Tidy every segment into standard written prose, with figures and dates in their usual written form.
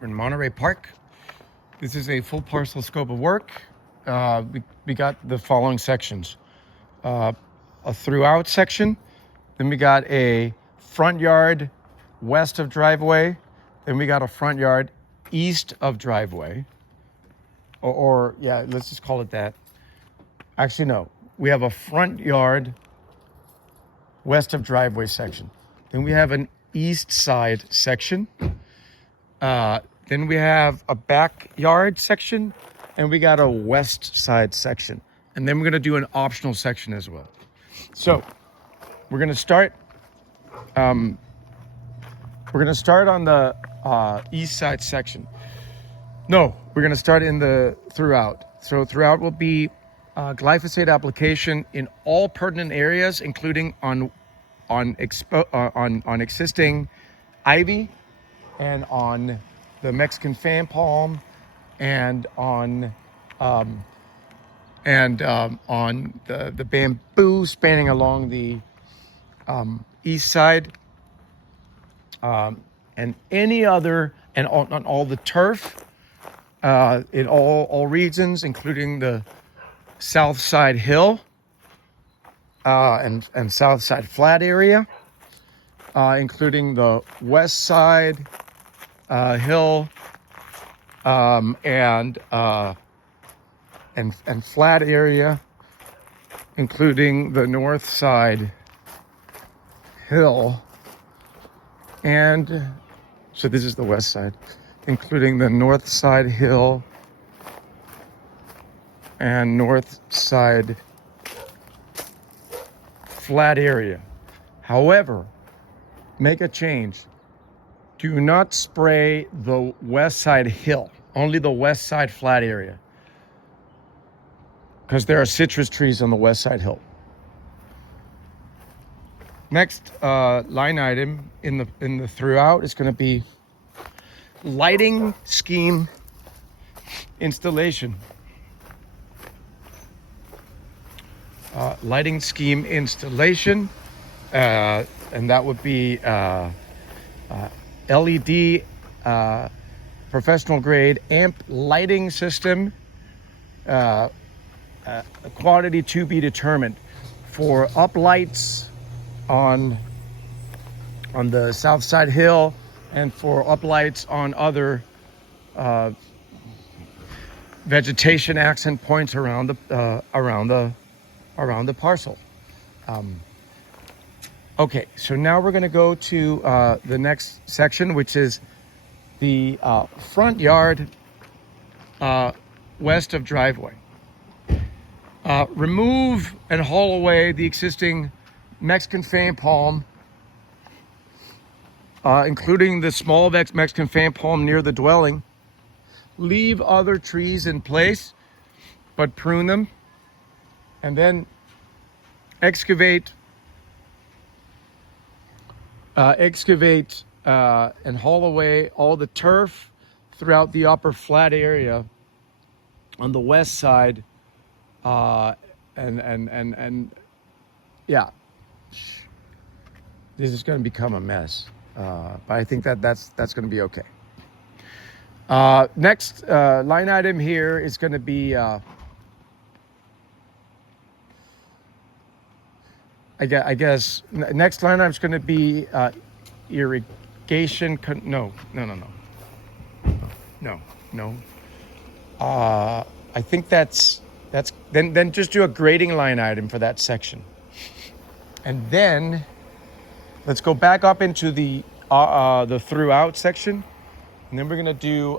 We're in Monterey Park. This is a full parcel scope of work. We got the following sections. A throughout section, then we got a front yard west of driveway, then we got a front yard east of driveway, or yeah, let's just call it that. Actually, no, we have a front yard west of driveway section. Then we have an east side section. Then we have a backyard section, and we got a west side section. And then we're gonna do an optional section as well. So we're gonna start on the east side section. No, we're gonna start in the throughout. So throughout will be glyphosate application in all pertinent areas, including on existing ivy and on the Mexican fan palm and on the bamboo spanning along the east side, and any other, and on all the turf in all regions, including the south side hill and south side flat area, including the west side hill and flat area, including the north side hill, and so this is the west side, including the north side hill and north side flat area. However, make a change. Do not spray the west side hill, only the west side flat area, because there are citrus trees on the west side hill. Next line item in the throughout is going to be lighting scheme installation. Lighting scheme installation, and that would be LED professional grade amp lighting system, quantity to be determined, for uplights on the south side hill and for uplights on other vegetation accent points around the parcel. Okay, so now we're going to go to the next section, which is the front yard west of driveway. Remove and haul away the existing Mexican fan palm, including the small Mexican fan palm near the dwelling. Leave other trees in place, but prune them, and then excavate and haul away all the turf throughout the upper flat area on the west side, and yeah, this is going to become a mess, but I think that's going to be okay. Next line item here is going to be I guess next line item is going to be irrigation. No. I think that's then just do a grading line item for that section, and then let's go back up into the throughout section, and then we're going to do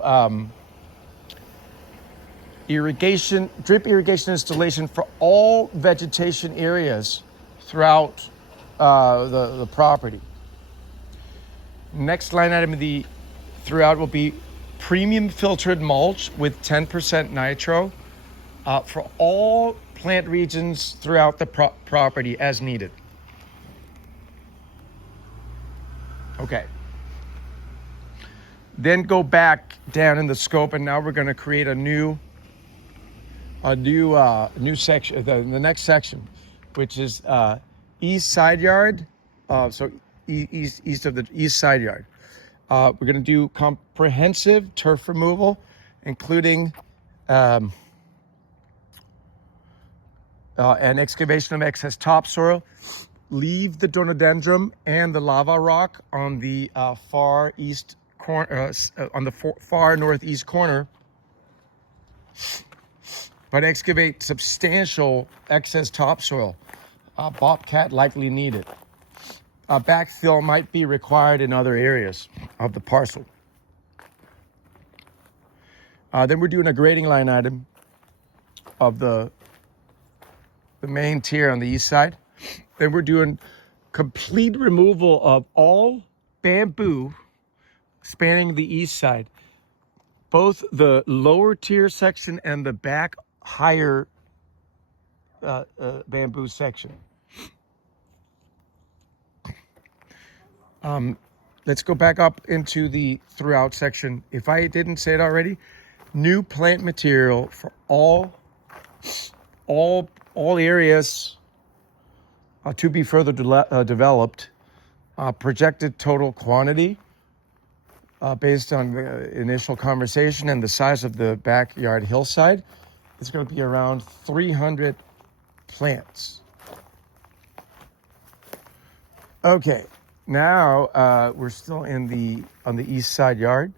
drip irrigation installation for all vegetation areas throughout the property. Next line item of the throughout will be premium filtered mulch with 10% nitro for all plant regions throughout the property as needed. Okay. Then go back down in the scope, and now we're going to create a new section, the next section, which is east side yard. So east of the east side yard. We're going to do comprehensive turf removal, including an excavation of excess topsoil. Leave the donodendron and the lava rock on the far east corner, on the far northeast corner, but excavate substantial excess topsoil. Bobcat likely needed. Backfill might be required in other areas of the parcel. Then we're doing a grading line item of the main tier on the east side. Then we're doing complete removal of all bamboo spanning the east side, both the lower tier section and the back higher bamboo section. Let's go back up into the throughout section. If I didn't say it already, new plant material for all areas to be further developed. Projected total quantity based on the initial conversation and the size of the backyard hillside is going to be around 300 plants. Okay, now we're still on the east side yard.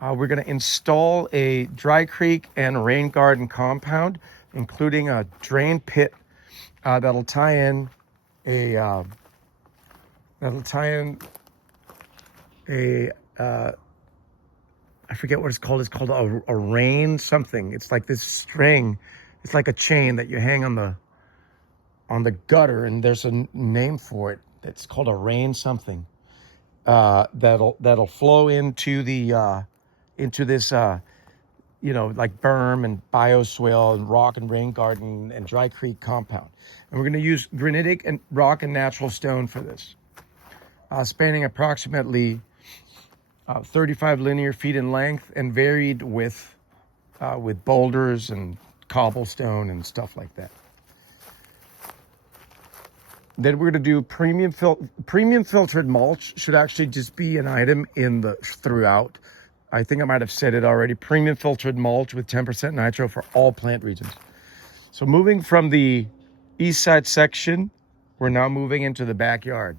We're going to install a dry creek and rain garden compound, including a drain pit that'll tie in a I forget what it's called. It's called a rain something. It's like this string. It's like a chain that you hang on the gutter, and there's a name for it. It's called a rain something. That'll flow into the into this like berm and bioswale and rock and rain garden and dry creek compound. And we're going to use granitic and rock and natural stone for this, spanning approximately 35 linear feet in length and varied with boulders and cobblestone and stuff like that. Then we're going to do premium filtered mulch. Should actually just be an item in the throughout. I think I might have said it already. Premium filtered mulch with 10% nitro for all plant regions. So moving from the east side section, we're now moving into the backyard.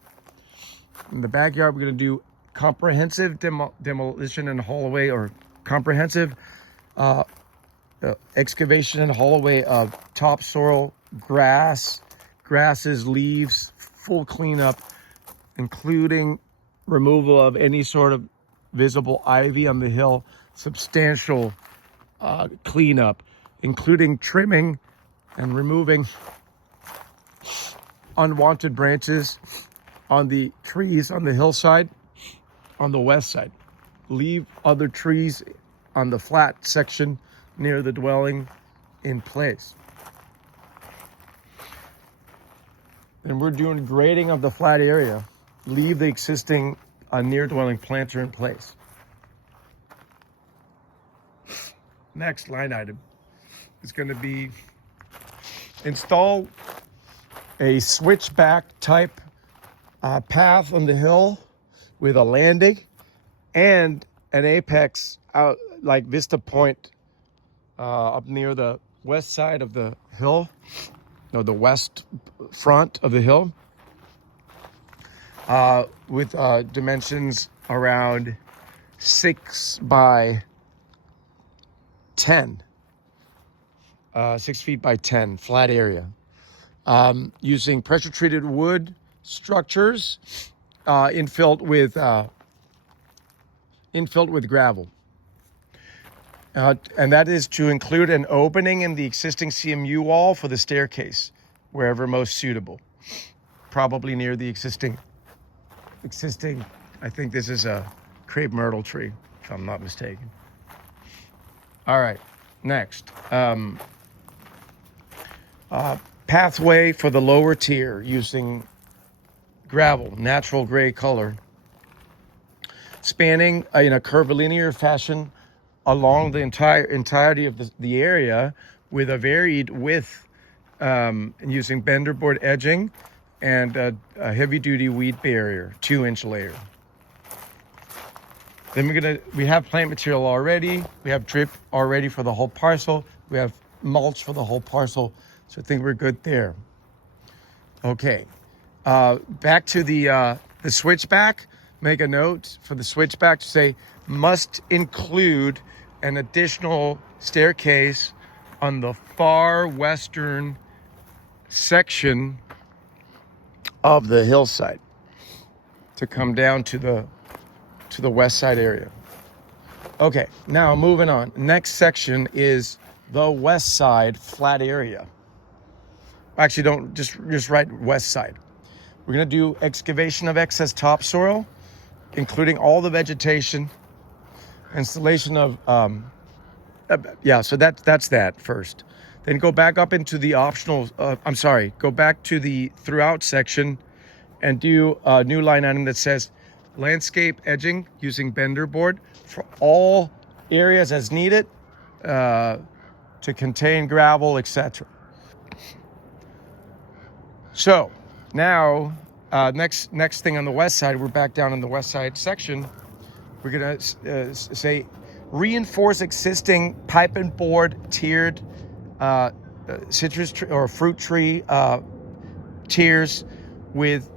In the backyard, we're going to do comprehensive demolition and haul away, or comprehensive excavation and haul away of topsoil, grasses, leaves, full cleanup, including removal of any sort of visible ivy on the hill, substantial cleanup, including trimming and removing unwanted branches on the trees on the hillside on the west side. Leave other trees on the flat section near the dwelling in place. And we're doing grading of the flat area. Leave the existing near dwelling planter in place. Next line item is going to be install a switchback type path on the hill with a landing and an apex out like Vista Point up near the west side of the hill, no, the west front of the hill, with dimensions around 6 by 10, 6 feet by 10, flat area, using pressure treated wood structures, infilled with gravel. And that is to include an opening in the existing CMU wall for the staircase, wherever most suitable. Probably near the existing, I think this is a crepe myrtle tree, if I'm not mistaken. All right, next. Pathway for the lower tier using gravel, natural gray color, spanning in a curvilinear fashion along the entirety of the area with a varied width, using bender board edging and a heavy duty weed barrier, 2-inch layer. Then we have plant material already. We have drip already for the whole parcel. We have mulch for the whole parcel. So I think we're good there. Okay. Back to the switchback. Make a note for the switchback to say must include an additional staircase on the far western section of the hillside to come down to the west side area. Okay, now moving on. Next section is the west side flat area. Actually, don't just write west side. We're gonna do excavation of excess topsoil, including all the vegetation, installation of so that's that first. Then go back up into the optional. Go back to the throughout section, and do a new line item that says landscape edging using bender board for all areas as needed to contain gravel, etc. So now next thing on the west side, we're back down in the west side section. We're gonna say reinforce existing pipe and board tiered citrus tree or fruit tree tiers with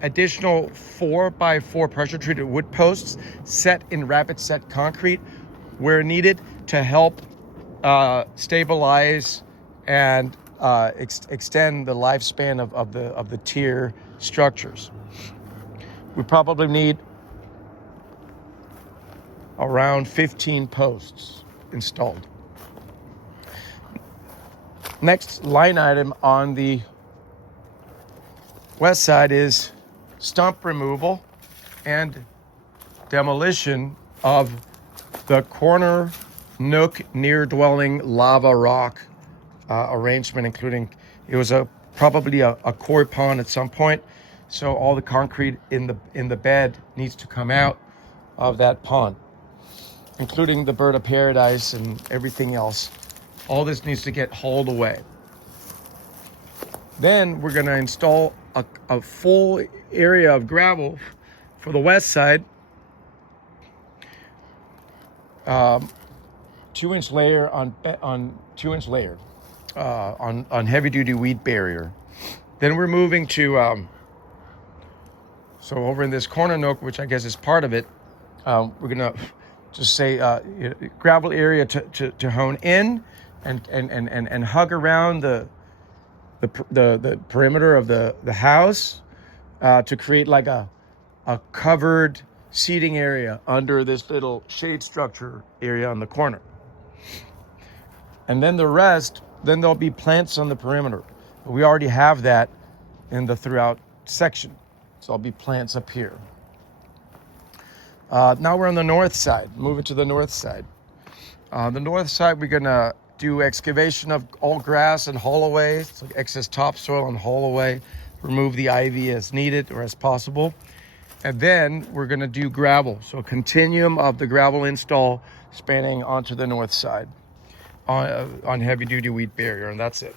additional 4x4 pressure treated wood posts set in rapid set concrete where needed to help stabilize and extend the lifespan of the tier structures. We probably need around 15 posts installed. Next line item on the west side is stump removal and demolition of the corner nook near dwelling lava rock arrangement, including it was probably a koi pond at some point, so all the concrete in the bed needs to come out of that pond, including the bird of paradise and everything else. All this needs to get hauled away. Then we're going to install a full area of gravel for the west side, 2-inch layer on 2-inch layer on heavy duty weed barrier. Then we're moving to so over in this corner nook, which I guess is part of it, we're gonna just say gravel area to hone in and hug around the perimeter of the house to create like a covered seating area under this little shade structure area on the corner. And then the rest, then there'll be plants on the perimeter. We already have that in the throughout section. So there'll be plants up here. Now we're on the north side, moving to the north side. The north side, we're gonna do excavation of all grass and haul away, so excess topsoil and haul away, remove the ivy as needed or as possible. And then we're gonna do gravel, so a continuum of the gravel install spanning onto the north side on heavy duty weed barrier, and that's it.